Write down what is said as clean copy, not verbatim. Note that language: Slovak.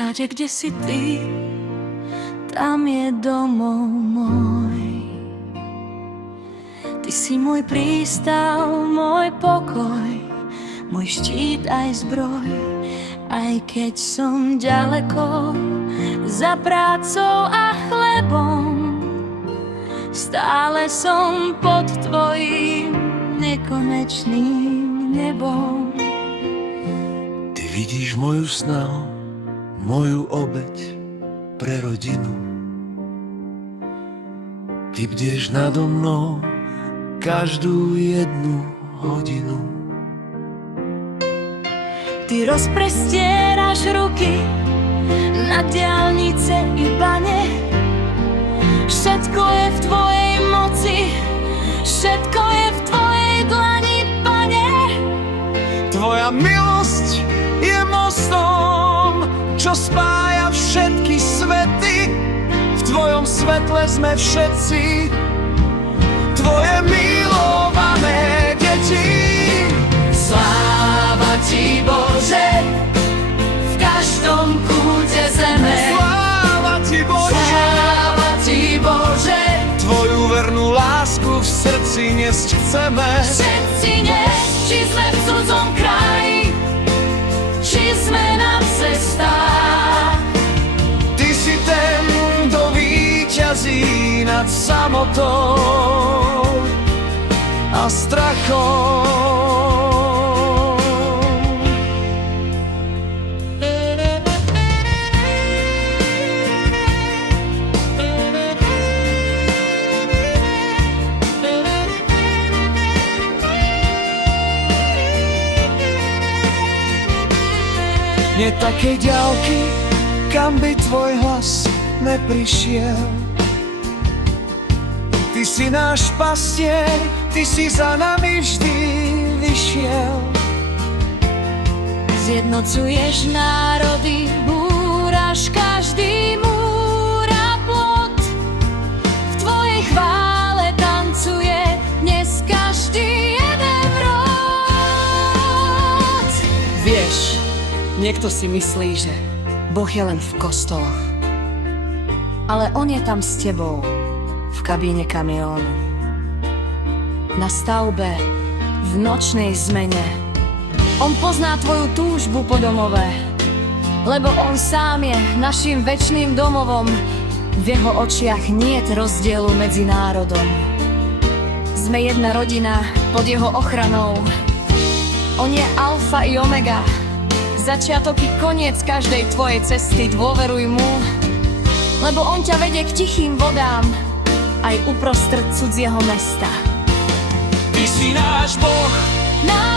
Všade, kde si ty, tam je domov môj. Ty si môj prístav, môj pokoj, môj štít aj zbroj. Aj keď som ďaleko za prácou a chlebom, stále som pod tvojím nekonečným nebom. Ty vidíš moju snahu, moju obeť pre rodinu. Ty bdieš nado mnou každú jednu hodinu. Ty rozprestieraš ruky na diaľnice i bane. Všetko je v tvojej moci, všetko je v tvojej dlani, Pane. Tvoja milosť je mostom, čo spája všetky svety. V tvojom svetle sme všetci tvoje milované deti. Sláva ti, Bože, v každom kúte zeme. Sláva ti, Bože, Sláva ti, Bože, tvoju vernú lásku v srdci nesť chceme. všetci dnes, či sme v cudzom kraji, či sme na cestách. Ty si ten, kto víťazí nad samotou a strachom. Nie také ďalky, kam by tvoj hlas neprišiel. Ty si náš pastier, ty si za nami vždy vyšiel. Zjednocuješ národy, búraš každý múr a plot. V tvojej chvále tancuje dnes každý jeden rod. Vieš, niekto si myslí, že Boh je len v kostoloch. Ale on je tam s tebou, v kabíne kamiónu. Na stavbe, v nočnej zmene. On pozná tvoju túžbu po domove, lebo on sám je našim večným domovom. V jeho očiach niet rozdielu medzi národom. Sme jedna rodina pod jeho ochranou. On je alfa i omega, začiatok i koniec každej tvojej cesty. Dôveruj mu, lebo on ťa vedie k tichým vodám, aj uprostred cudzieho mesta. Ty si náš Boh, Náš